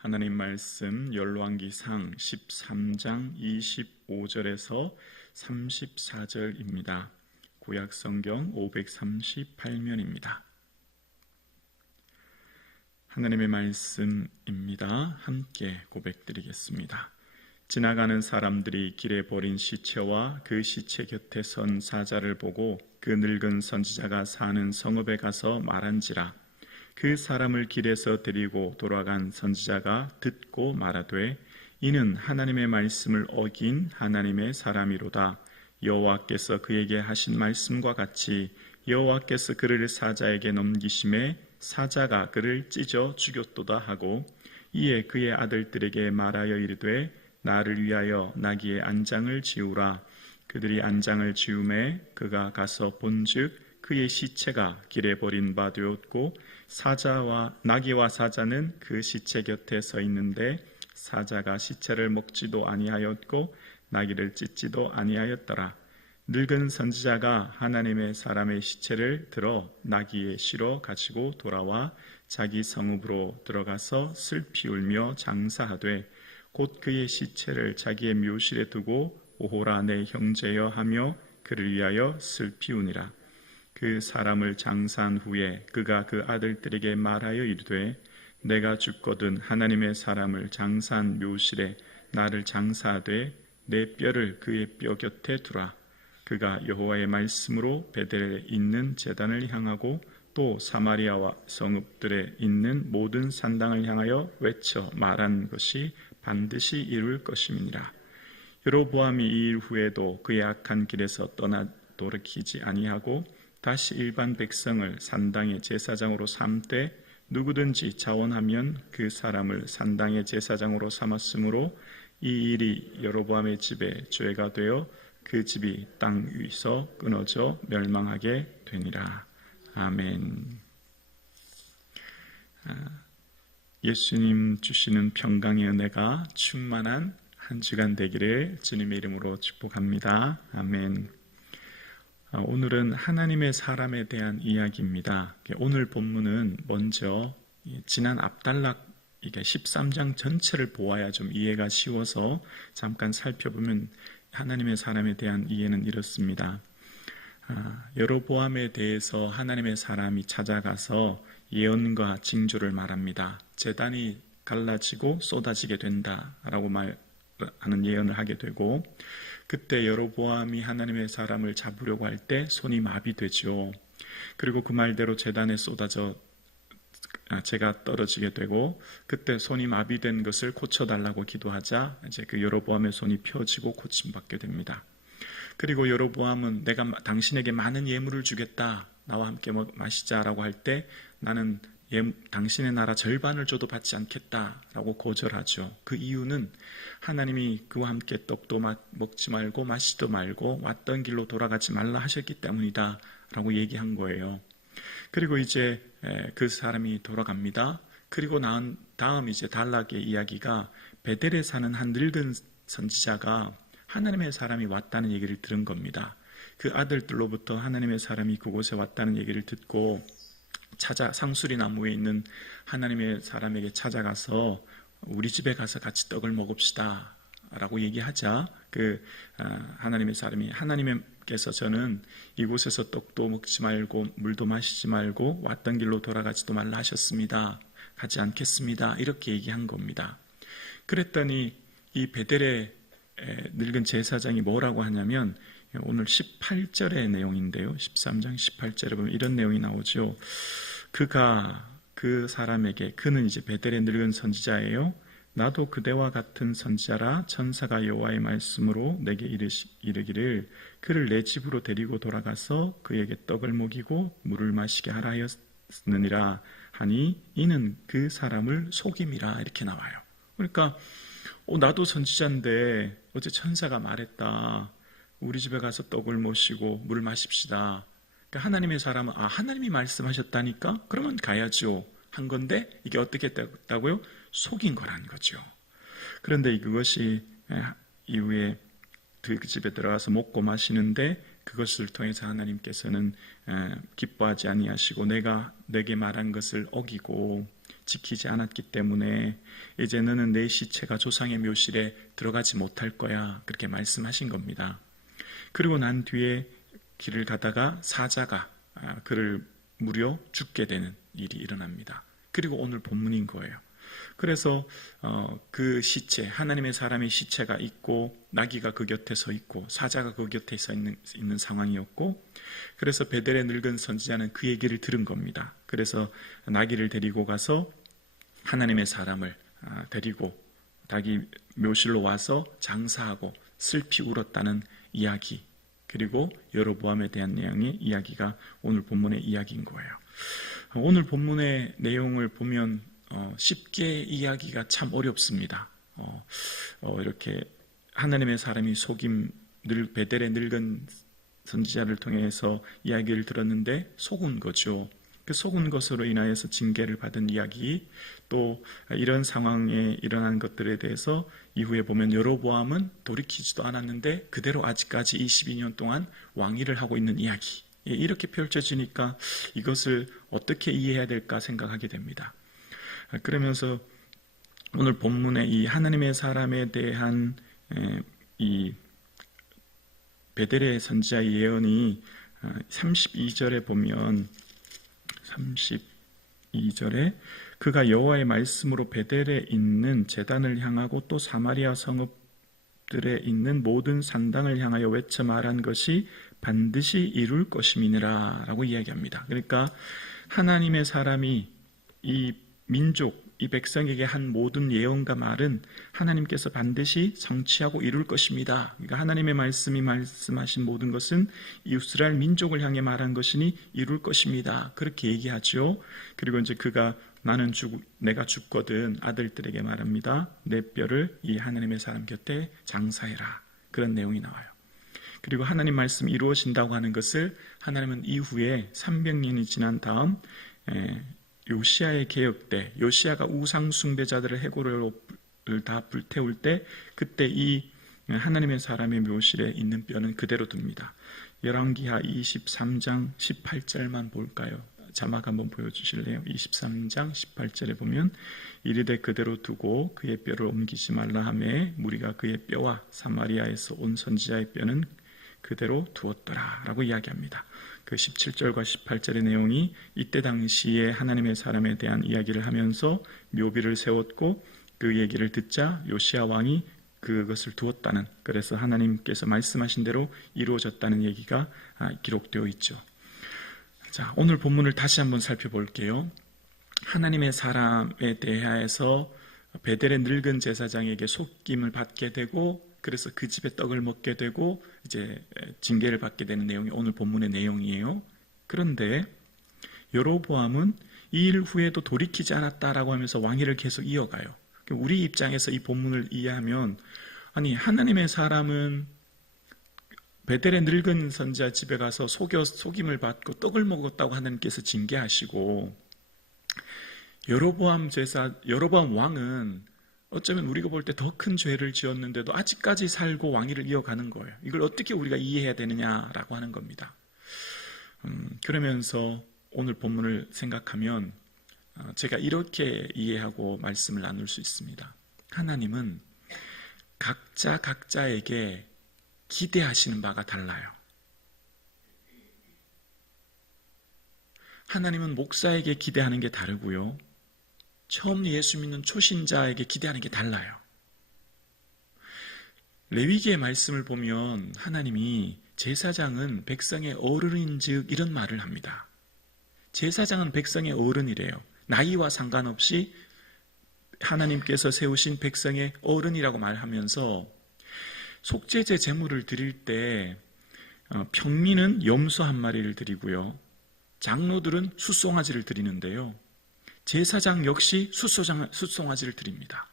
하나님 말씀 열왕기상 13장 25절에서 34절입니다. 구약성경 538면입니다. 하나님의 말씀입니다. 함께 고백드리겠습니다. 지나가는 사람들이 길에 버린 시체와 그 시체 곁에 선 사자를 보고 그 늙은 선지자가 사는 성읍에 가서 말한지라. 그 사람을 길에서 데리고 돌아간 선지자가 듣고 말하되 이는 하나님의 말씀을 어긴 하나님의 사람이로다. 여호와께서 그에게 하신 말씀과 같이 여호와께서 그를 사자에게 넘기심에 사자가 그를 찢어 죽였도다 하고 이에 그의 아들들에게 말하여 이르되 나를 위하여 나귀의 안장을 지우라. 그들이 안장을 지우매 그가 가서 본즉 그의 시체가 길에 버린 바 되었고 나귀와 사자는 그 시체 곁에 서 있는데 사자가 시체를 먹지도 아니하였고 나귀를 찢지도 아니하였더라. 늙은 선지자가 하나님의 사람의 시체를 들어 나귀에 실어 가지고 돌아와 자기 성읍으로 들어가서 슬피 울며 장사하되 곧 그의 시체를 자기의 묘실에 두고 오호라 내 형제여 하며 그를 위하여 슬피 우니라. 그 사람을 장사한 후에 그가 그 아들들에게 말하여 이르되 내가 죽거든 하나님의 사람을 장사한 묘실에 나를 장사하되 내 뼈를 그의 뼈 곁에 두라. 그가 여호와의 말씀으로 베델에 있는 제단을 향하고 또 사마리아와 성읍들에 있는 모든 산당을 향하여 외쳐 말한 것이 반드시 이룰 것임이니라. 여로보암이 이 일 후에도 그의 악한 길에서 떠나 돌이키지 아니하고 다시 일반 백성을 산당의 제사장으로 삼되 누구든지 자원하면 그 사람을 산당의 제사장으로 삼았으므로 이 일이 여로보암의 집에 죄가 되어 그 집이 땅 위에서 끊어져 멸망하게 되니라. 아멘. 예수님 주시는 평강의 은혜가 충만한 한 주간 되기를 주님의 이름으로 축복합니다. 아멘. 오늘은 하나님의 사람에 대한 이야기입니다. 오늘 본문은 먼저 지난 앞단락 13장 전체를 보아야 좀 이해가 쉬워서 잠깐 살펴보면 하나님의 사람에 대한 이해는 이렇습니다. 여로보암에 대해서 하나님의 사람이 찾아가서 예언과 징조를 말합니다. 제단이 갈라지고 쏟아지게 된다라고 말하는 예언을 하게 되고 그때 여로보암이 하나님의 사람을 잡으려고 할 때 손이 마비되죠. 그리고 그 말대로 제단에 쏟아져 제가 떨어지게 되고 그때 손이 마비된 것을 고쳐달라고 기도하자 이제 그 여로보암의 손이 펴지고 고침받게 됩니다. 그리고 여로보암은 내가 당신에게 많은 예물을 주겠다. 나와 함께 마시자라고 할 때 나는 당신의 나라 절반을 줘도 받지 않겠다라고 거절하죠. 그 이유는 하나님이 그와 함께 떡도 먹지 말고 마시도 말고 왔던 길로 돌아가지 말라 하셨기 때문이다 라고 얘기한 거예요. 그리고 이제 그 사람이 돌아갑니다. 그리고 난 다음 이제 단락의 이야기가 베델에 사는 한 늙은 선지자가 하나님의 사람이 왔다는 얘기를 들은 겁니다. 그 아들들로부터 하나님의 사람이 그곳에 왔다는 얘기를 듣고 상수리 나무에 있는 하나님의 사람에게 찾아가서 우리 집에 가서 같이 떡을 먹읍시다 라고 얘기하자 하나님의 사람이 하나님께서 저는 이곳에서 떡도 먹지 말고 물도 마시지 말고 왔던 길로 돌아가지도 말라 하셨습니다. 가지 않겠습니다. 이렇게 얘기한 겁니다. 그랬더니 이 베델의 늙은 제사장이 뭐라고 하냐면 오늘 18절의 내용인데요. 13장 18절에 보면 이런 내용이 나오죠. 그가 그 사람에게 그는 이제 베델의 늙은 선지자예요. 나도 그대와 같은 선지자라 천사가 여호와의 말씀으로 내게 이르기를 그를 내 집으로 데리고 돌아가서 그에게 떡을 먹이고 물을 마시게 하라 하였느니라 하니 이는 그 사람을 속임이라 이렇게 나와요. 그러니까 나도 선지자인데 어제 천사가 말했다. 우리 집에 가서 떡을 모시고 물 마십시다. 그러니까 하나님의 사람은 하나님이 말씀하셨다니까? 그러면 가야죠. 한 건데 이게 어떻게 됐다고요? 속인 거란 거죠. 그런데 그것이 이후에 그 집에 들어가서 먹고 마시는데 그것을 통해서 하나님께서는 기뻐하지 아니하시고 내가 내게 말한 것을 어기고 지키지 않았기 때문에 이제 너는 내 시체가 조상의 묘실에 들어가지 못할 거야, 그렇게 말씀하신 겁니다. 그리고 난 뒤에 길을 가다가 사자가 그를 무려 죽게 되는 일이 일어납니다. 그리고 오늘 본문인 거예요. 그래서 그 시체, 하나님의 사람의 시체가 있고 나귀가 그 곁에 서 있고 사자가 그 곁에 서 있는 상황이었고, 그래서 베델의 늙은 선지자는 그 얘기를 들은 겁니다. 그래서 나귀를 데리고 가서 하나님의 사람을 데리고 나귀 묘실로 와서 장사하고 슬피 울었다는 이야기, 그리고 여로보암에 대한 내용의 이야기가 오늘 본문의 이야기인 거예요. 오늘 본문의 내용을 보면 쉽게 이야기가 참 어렵습니다. 이렇게 하나님의 사람이 베델의 늙은 선지자를 통해서 이야기를 들었는데 속은 거죠. 그 속은 것으로 인하여서 징계를 받은 이야기, 또 이런 상황에 일어난 것들에 대해서 이후에 보면 여로보암은 돌이키지도 않았는데 그대로 아직까지 22년 동안 왕위를 하고 있는 이야기, 이렇게 펼쳐지니까 이것을 어떻게 이해해야 될까 생각하게 됩니다. 그러면서 오늘 본문의 이 하나님의 사람에 대한 이 베델의 선지자의 예언이 32절에 보면 32절에 그가 여호와의 말씀으로 베델에 있는 제단을 향하고 또 사마리아 성읍들에 있는 모든 산당을 향하여 외쳐 말한 것이 반드시 이룰 것임이니라 라고 이야기합니다. 그러니까 하나님의 사람이 이 민족, 이 백성에게 한 모든 예언과 말은 하나님께서 반드시 성취하고 이룰 것입니다. 그러니까 하나님의 말씀이 말씀하신 모든 것은 이스라엘 민족을 향해 말한 것이니 이룰 것입니다. 그렇게 얘기하죠. 그리고 이제 그가 내가 죽거든 아들들에게 말합니다. 내 뼈를 이 하나님의 사람 곁에 장사해라. 그런 내용이 나와요. 그리고 하나님 말씀이 이루어진다고 하는 것을 하나님은 이후에 300년이 지난 다음 요시아의 개혁 때, 요시아가 우상 숭배자들의 해골을 다 불태울 때, 그때 이 하나님의 사람의 묘실에 있는 뼈는 그대로 둡니다. 열왕기하 23장 18절만 볼까요? 자막 한번 보여주실래요? 23장 18절에 보면 이르되 그대로 두고 그의 뼈를 옮기지 말라 하매 무리가 그의 뼈와 사마리아에서 온 선지자의 뼈는 그대로 두었더라 라고 이야기합니다. 그 17절과 18절의 내용이 이때 당시에 하나님의 사람에 대한 이야기를 하면서 묘비를 세웠고 그 얘기를 듣자 요시야 왕이 그것을 두었다는, 그래서 하나님께서 말씀하신 대로 이루어졌다는 얘기가 기록되어 있죠. 자, 오늘 본문을 다시 한번 살펴볼게요. 하나님의 사람에 대하여서 베델의 늙은 제사장에게 속임을 받게 되고, 그래서 그 집에 떡을 먹게 되고 이제 징계를 받게 되는 내용이 오늘 본문의 내용이에요. 그런데 여로보암은 이 일 후에도 돌이키지 않았다라고 하면서 왕위를 계속 이어가요. 우리 입장에서 이 본문을 이해하면, 아니 하나님의 사람은 베델의 늙은 선지자 집에 가서 속임을 받고 떡을 먹었다고 하나님께서 징계하시고, 여로보암 왕은 어쩌면 우리가 볼 때 더 큰 죄를 지었는데도 아직까지 살고 왕위를 이어가는 거예요. 이걸 어떻게 우리가 이해해야 되느냐라고 하는 겁니다. 그러면서 오늘 본문을 생각하면 제가 이렇게 이해하고 말씀을 나눌 수 있습니다. 하나님은 각자에게 기대하시는 바가 달라요. 하나님은 목사에게 기대하는 게 다르고요. 처음 예수 믿는 초신자에게 기대하는 게 달라요. 레위기의 말씀을 보면 하나님이 제사장은 백성의 어른인즉 이런 말을 합니다. 제사장은 백성의 어른이래요. 나이와 상관없이 하나님께서 세우신 백성의 어른이라고 말하면서 속죄제 제물을 드릴 때 평민은 염소 한 마리를 드리고요. 장로들은 숫송아지를 드리는데요. 제사장 역시 숫송아지를 드립니다.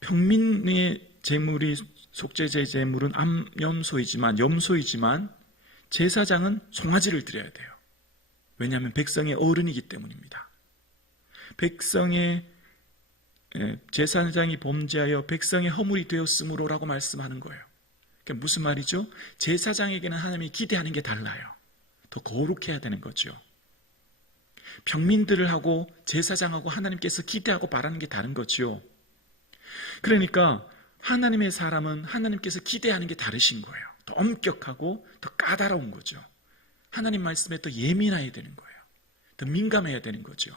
평민의 제물이 속죄제 제물은 염소이지만 제사장은 송아지를 드려야 돼요. 왜냐하면 백성의 어른이기 때문입니다. 제사장이 범죄하여 백성의 허물이 되었으므로라고 말씀하는 거예요. 그러니까 무슨 말이죠? 제사장에게는 하나님이 기대하는 게 달라요. 더 거룩해야 되는 거죠. 평민들을 하고 제사장하고 하나님께서 기대하고 바라는 게 다른 거지요. 그러니까 하나님의 사람은 하나님께서 기대하는 게 다르신 거예요. 더 엄격하고 더 까다로운 거죠. 하나님 말씀에 더 예민해야 되는 거예요. 더 민감해야 되는 거죠.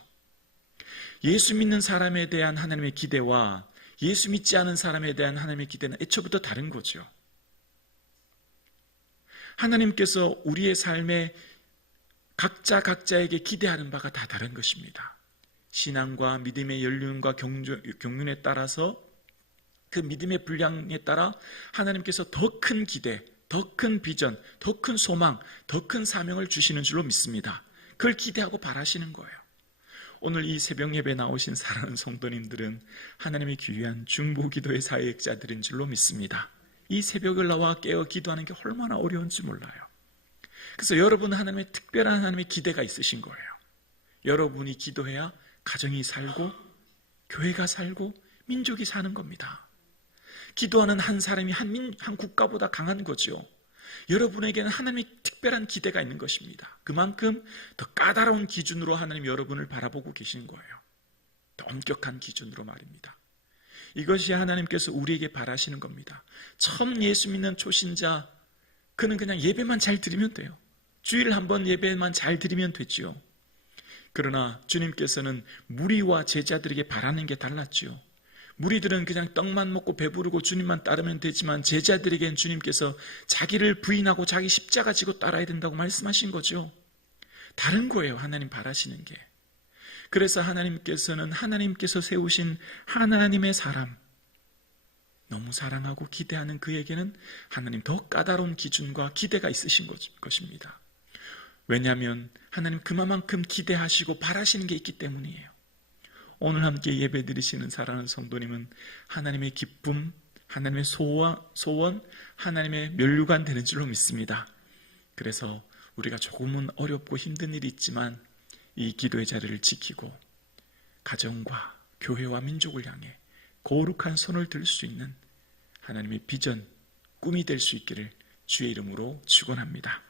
예수 믿는 사람에 대한 하나님의 기대와 예수 믿지 않은 사람에 대한 하나님의 기대는 애초부터 다른 거죠. 하나님께서 우리의 삶에 각자에게 기대하는 바가 다 다른 것입니다. 신앙과 믿음의 연륜과 경륜에 따라서 그 믿음의 분량에 따라 하나님께서 더 큰 기대, 더 큰 비전, 더 큰 소망, 더 큰 사명을 주시는 줄로 믿습니다. 그걸 기대하고 바라시는 거예요. 오늘 이 새벽 예배 나오신 사랑하는 성도님들은 하나님의 귀한 중보기도의 사역자들인 줄로 믿습니다. 이 새벽을 나와 깨어 기도하는 게 얼마나 어려운지 몰라요. 그래서 여러분은 하나님의 특별한 하나님의 기대가 있으신 거예요. 여러분이 기도해야 가정이 살고 교회가 살고 민족이 사는 겁니다. 기도하는 한 사람이 한 국가보다 강한 거죠. 여러분에게는 하나님의 특별한 기대가 있는 것입니다. 그만큼 더 까다로운 기준으로 하나님 여러분을 바라보고 계신 거예요. 더 엄격한 기준으로 말입니다. 이것이 하나님께서 우리에게 바라시는 겁니다. 처음 예수 믿는 초신자, 그는 그냥 예배만 잘 드리면 돼요. 주일 한번 예배만 잘 드리면 되지요. 그러나 주님께서는 무리와 제자들에게 바라는 게 달랐지요. 무리들은 그냥 떡만 먹고 배부르고 주님만 따르면 되지만 제자들에겐 주님께서 자기를 부인하고 자기 십자가 지고 따라야 된다고 말씀하신 거죠. 다른 거예요, 하나님 바라시는 게. 그래서 하나님께서는 하나님께서 세우신 하나님의 사람, 너무 사랑하고 기대하는 그에게는 하나님 더 까다로운 기준과 기대가 있으신 것입니다. 왜냐하면 하나님 그만큼 기대하시고 바라시는 게 있기 때문이에요. 오늘 함께 예배 드리시는 사랑하는 성도님은 하나님의 기쁨, 하나님의 소원, 하나님의 면류관 되는 줄로 믿습니다. 그래서 우리가 조금은 어렵고 힘든 일이 있지만 이 기도의 자리를 지키고 가정과 교회와 민족을 향해 거룩한 손을 들 수 있는 하나님의 비전, 꿈이 될 수 있기를 주의 이름으로 축원합니다.